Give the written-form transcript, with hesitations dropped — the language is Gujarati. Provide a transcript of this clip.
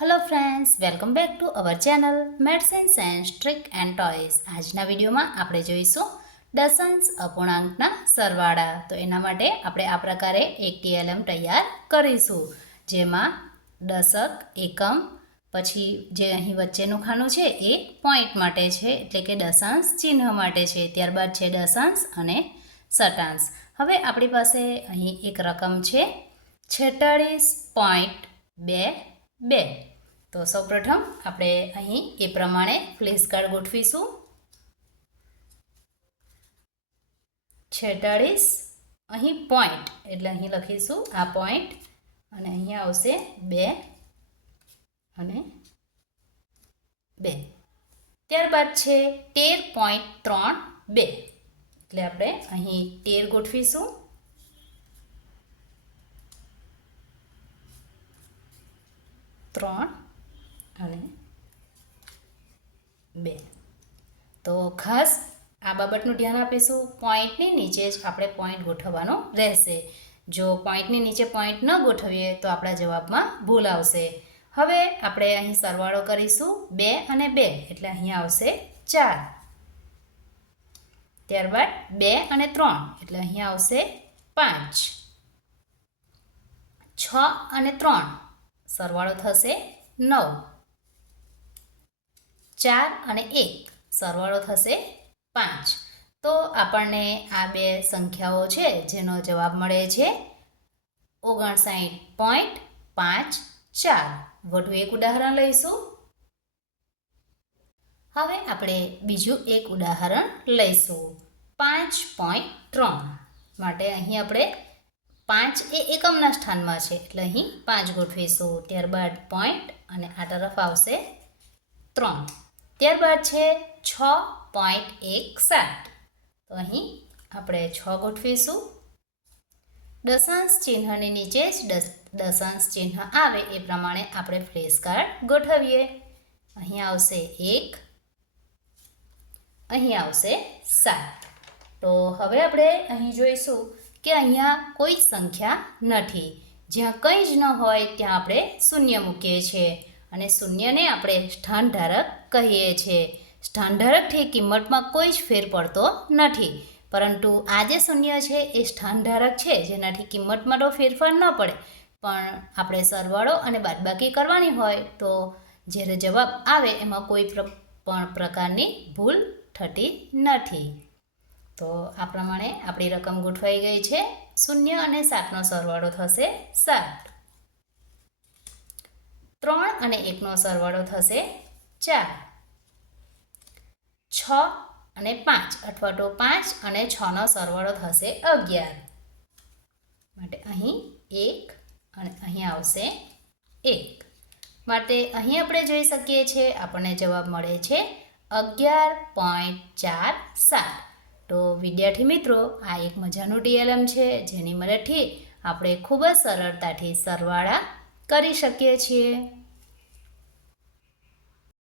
Hello friends, welcome back to our channel maths and science trick and toys. આજના વિડીયોમાં આપણે જોઈશું દશાંશ અપૂર્ણાંકના સરવાળા। તો એના માટે આપણે આ પ્રકારે એક ટીએલએમ તૈયાર કરીશું, જેમાં દશક, એકમ, પછી જે અહીં વચ્ચેનું ખાનું છે એ પોઈન્ટ માટે છે, એટલે કે દશાંશ ચિહ્ન માટે છે। ત્યારબાદ છે દશાંશ અને શતાંશ। હવે આપણી પાસે અહીં એક રકમ છે 46.22। તો સૌપ્રથમ આપણે અહીં એ પ્રમાણે ફ્લેશ કાર્ડ ગોઠવીશું। 46 અહીં પોઈન્ટ એટલે અહીં લખીશું આ પોઈન્ટ, અને અહીંયા આવશે 2 અને 2। ત્યારબાદ છે 13.32 એટલે આપણે અહીં 13 ગોઠવીશું। 3 અને 2। તો ખાસ આ બાબતનું ધ્યાન આપીશું, પોઈન્ટની નીચે જ આપણે પોઈન્ટ ગોઠવવાનો રહેશે। જો પોઈન્ટની નીચે પોઈન્ટ ન ગોઠવીએ તો આપણા જવાબમાં ભૂલ આવશે। હવે આપણે અહીં સરવાળો કરીશું 2 અને 2 એટલે અહીંયા આવશે 4। ત્યારબાદ 2 અને 3 એટલે અહીંયા આવશે 5। 6 અને 3 સરવાળો થશે 9। 4 અને 1 સરવાળો થશે 5। તો આપણને આ બે સંખ્યાઓ છે જેનો જવાબ મળે છે 59.54। વધુ એક ઉદાહરણ લઈશું। હવે આપણે બીજું એક ઉદાહરણ લઈશું 5.3 માટે। અહીં આપણે 5 એ એકમના સ્થાનમાં છે એટલે અહીં 5 ગોઠવીશું। ત્યારબાદ પોઈન્ટ અને આ તરફ આવશે 3। ત્યારબાદ છે 6.17 તો અહીં આપણે 6 ગોઠવીશું। દશાંશ ચિહ્નની નીચે જ દશાંશ ચિહ્ન આવે એ પ્રમાણે આપણે ફ્લેશ કાર્ડ ગોઠવીએ। અહીં આવશે 1, અહીં આવશે 7। તો હવે આપણે અહીં જોઈશું કે અહીંયા કોઈ સંખ્યા નથી, જ્યાં કંઈ જ ન હોય ત્યાં આપણે શૂન્ય મૂકીએ છીએ, અને શૂન્યને આપણે સ્થાનધારક કહીએ છીએ। સ્થાનધારકથી કિંમતમાં કોઈ જ ફેર પડતો નથી, પરંતુ આ જે શૂન્ય છે એ સ્થાનધારક છે, જેનાથી કિંમતમાં તો ફેરફાર ન પડે, પણ આપણે સરવાળો અને બાદબાકી કરવાની હોય તો જ્યારે જવાબ આવે એમાં કોઈ પણ પ્રકારની ભૂલ થતી નથી। તો આ પ્રમાણે આપણી રકમ ગોઠવાઈ ગઈ છે। 0 અને 7નો સરવાળો થશે 7। 3 અને 1નો સરવાળો થશે 4। 6 અને 5 અથવા તો 5 અને 6નો સરવાળો થશે 11 માટે અહીં 1 અને અહીં આવશે 1 માટે અહીં આપણે જોઈ શકીએ છીએ આપણને જવાબ મળે છે 11.47। તો વિદ્યાર્થી મિત્રો, આ એક મજાનું ટીએલએમ છે જેની મદદથી આપણે ખૂબ જ સરળતાથી સરવાળા કરી શકીએ છીએ।